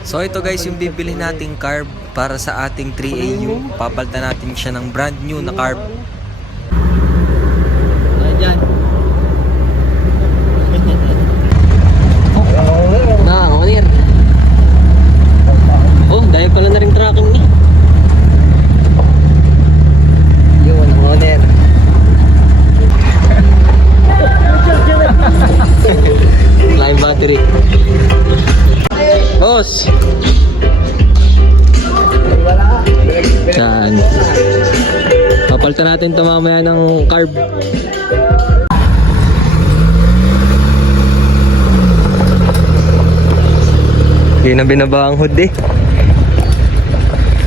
So ito guys yung bibili nating carb para sa ating 3AU. Papalitan natin siya ng brand new na carb. Ayan. Na, owner. Oh, dahil pala na rin tracking ni. Yun, owner. Flying battery. Boss! Yan. Papalitan natin ito mamaya ng carb. Hindi na binaba ang hood eh.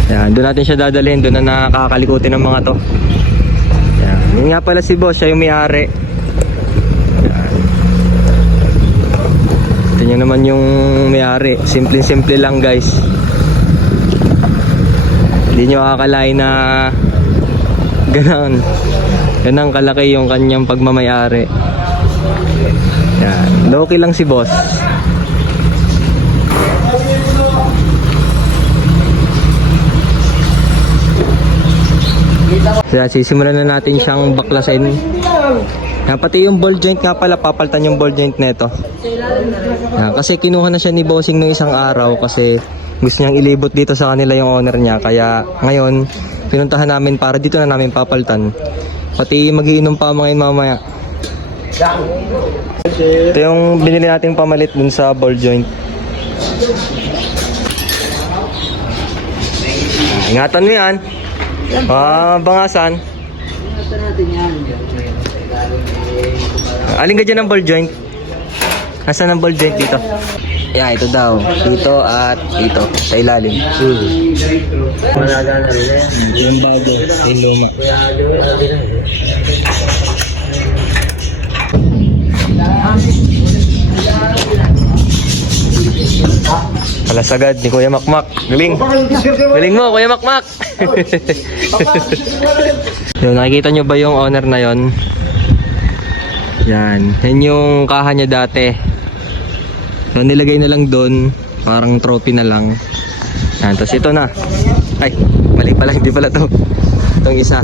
Yan, doon natin siya dadalhin. Doon na nakakalikutin ng mga to. Yan. Yun nga pala si boss, siya yung may-ari. Yan. Ito nyo naman yung may-ari. Simple-simple lang guys. Hindi nyo akalain na ganang kalaki yung kanyang pagmamayari. Yan. Low-key lang si boss. Kaya sisimulan na natin siyang baklasin. Yan, pati yung ball joint nga pala, papalitan yung ball joint nito. Yan, kasi kinuha na siya ni bossing ng isang araw kasi gusto niyang ilibot dito sa kanila yung owner niya. Kaya ngayon pinuntahan namin para dito na namin papalitan. Pati magiinom pa mga mamaya. Ito yung binili nating pamalit dun sa ball joint. Ingatan mo yan. Bangasan. Ingatan natin yan. Alin ka dyan ng ball joint? Nasaan ang ball joint dito? Yeah, ito daw. Dito at dito. Sa ilalim. Malaga na rin yan. Yung bago. Yung luma. Alasagad ni Kuya Makmak. Galing. Galing mo, Kuya Makmak. Yun, nakikita nyo ba yung owner na yon? Yan. Yan yung kaha niya dati. So, nilagay na lang doon. Parang trophy na lang. Yan. Tapos ito na. Ay, mali pala. Hindi pala to. Itong isa.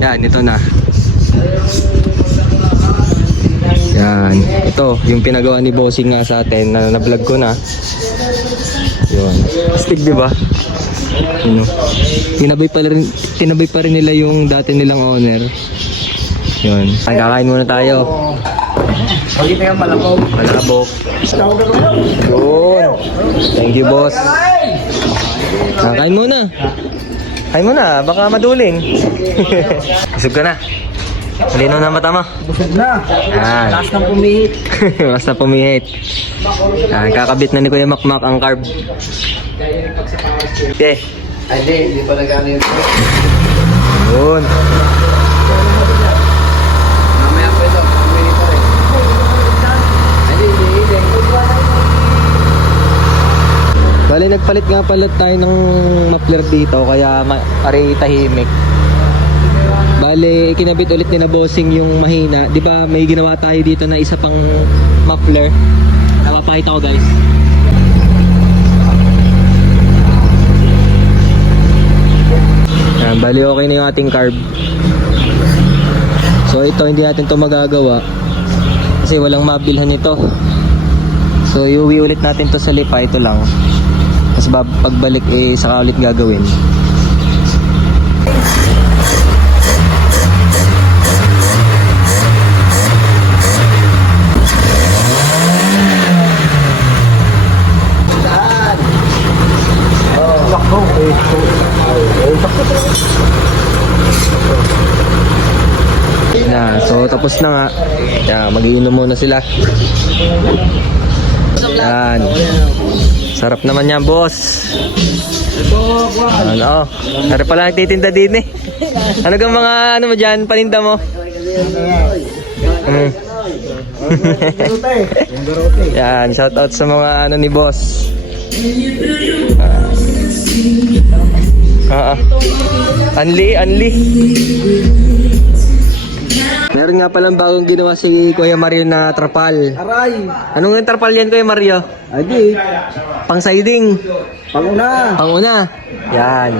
Yan, ito na. Yan. Ito, yung pinagawa ni bossing nga sa atin na na-vlog ko na. Yun. Stick, diba? Yun. Tinabay pa rin nila yung dati nilang owner. Yun. Ay, kakain muna tayo. Pagkita yung malabog. Malabok. Yun. Thank you, boss. Kain muna. Kain muna. Baka maduling. Busog ka na. Malinaw na mata mo. Busog na. Yan. Last na pumihit. Last na pumihit. Yan. Kakabit na ni Kuya Makmak ang carb. Okay. Ay, hindi pa nagano yun. Yun. Mamaya po ito. Pumihit pa rin. Ay, hindi. Bali, nagpalit nga pala tayo ng muffler dito. Kaya aray tahimik. Bale, kinabit ulit ni na bossing yung mahina. 'Di ba may ginawa tayo dito na isa pang muffler. Napapakita ko guys. Yan, bali okay na yung ating carb. So ito hindi natin to magagawa kasi walang mabilhan nito. So iuwi ulit natin to sa Lipa, ito lang. Tapos pagbalik saka ulit gagawin. Na, so tapos na nga. Yeah, mag-iinom muna sila. Yan. Sarap naman yan, boss. Ano? Sari pala nagtitinda din eh. Ano gang mga ano mo dyan, paninda mo? Yan, shout out sa mga ano ni boss. Anli. Meron nga palang bagong ginawa si Kuya Mario na trapal. Aray! Anong nga trapal yan, Kuya Mario? Adi! Pang-siding. Panguna! Panguna. Yan.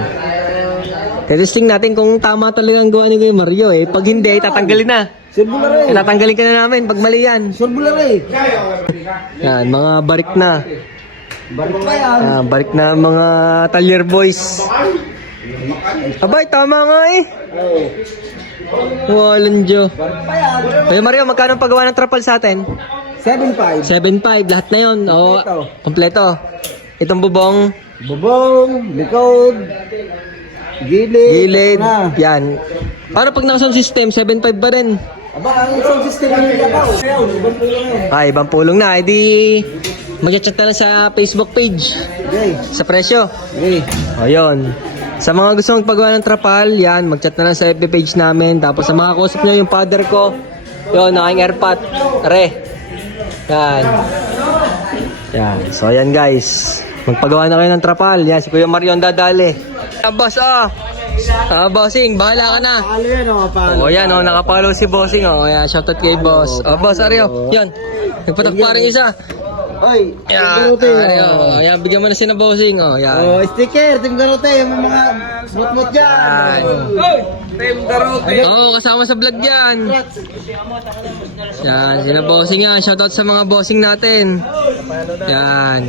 Testing natin kung tama talaga ang gawa ni Kuya Mario eh. Pag hindi, tatanggalin na. Sirbulare! Tatanggalin ka na namin pag mali yan. Sirbulare! Yan, mga barik na. Barik pa yan! Barik na mga talyer boys. Abay, tama nga eh. Walang Diyo. Barik pa yan! Kuya Mario, magkano ang paggawa ng trapal sa atin? 7.5. 7.5, lahat na yun. Oo, kompleto. Itong bubong, Bubong, likod, gilid, gilid, na. yan. Para pag naka-sound system, 7.5 pa rin. Aba, ang sound system ng Yabaw. Ibang pulo na. Ay, ibang pulong na. Edi, mag-chat na lang sa Facebook page. Okay. Sa presyo. Okay. O, yun. Sa mga gusto magpagawa ng trapal, yan, mag-chat na lang sa FB page namin. Tapos sa mga kausap nyo, yung father ko, yun, aking airpot. Re. Yan. Yan. So, ayan guys. Magpagawa na kayo ng trapal. Yan, si Kuya Mario ang dadali. Boss, bossing, bahala ka na. Paalo yan o, paalo. O yan, nakapollow si bossing. O, yan, shoutout kay boss. O, boss, Aryo. Yan. Nagpatak pa rin isa. Oy, Yan, Garote. Aryo. Yan, bigyan mo na si na bossing. O, yan. Oh, sticker, Team Garote, yung mga smooth-smooth dyan. Team Garote. Oo, kasama sa vlog yan. Yan, sina bossing nga. Shoutout sa mga bossing natin. Yan.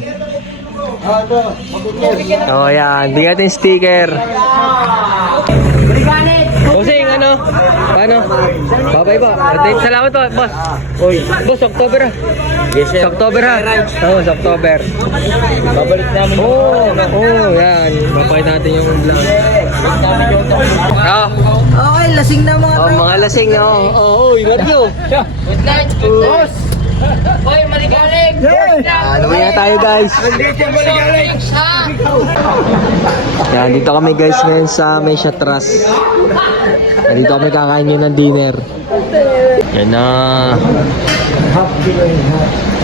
Oh, yan. Bigyan natin sticker. Bossing, ano? Paano? Babay po. Salamat po, boss. Uy, boss, October ha. Yes, sir. October ha. Oo, sa October. Babalik namin. Yan. Babay natin yung vlog. Okay, lasing na mga Mga lasing, uy, Mario. Good night, boss. Hoy, maligalig. Ano nga tayo, guys? Yan, dito kami guys ngayon sa Mesha Trust. Dito kami kakain yun ng dinner. Yan na.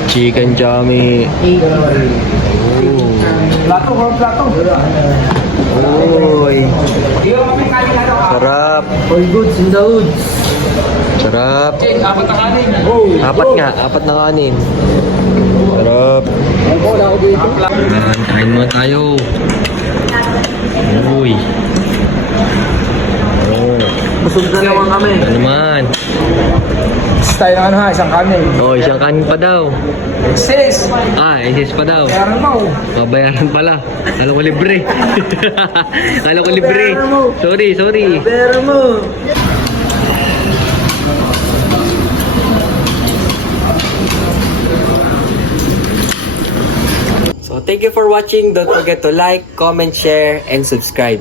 Chicken chami. Plato, plato. Uy. Sarap. All goods in the woods. Sarap. Apat na kanin. Apat na kanin. Sarap. Yan, kain mo tayo. Uy. Busog na naman kami. Ano naman? Tayo ng isang kanin. Isang kanin pa daw. Sis, Isis pa daw. kaya mo. Babayaran pala. Kala ko libre. Kala ko libre. Sorry. Pero mo. So thank you for watching. Don't forget to like, comment, share, and subscribe.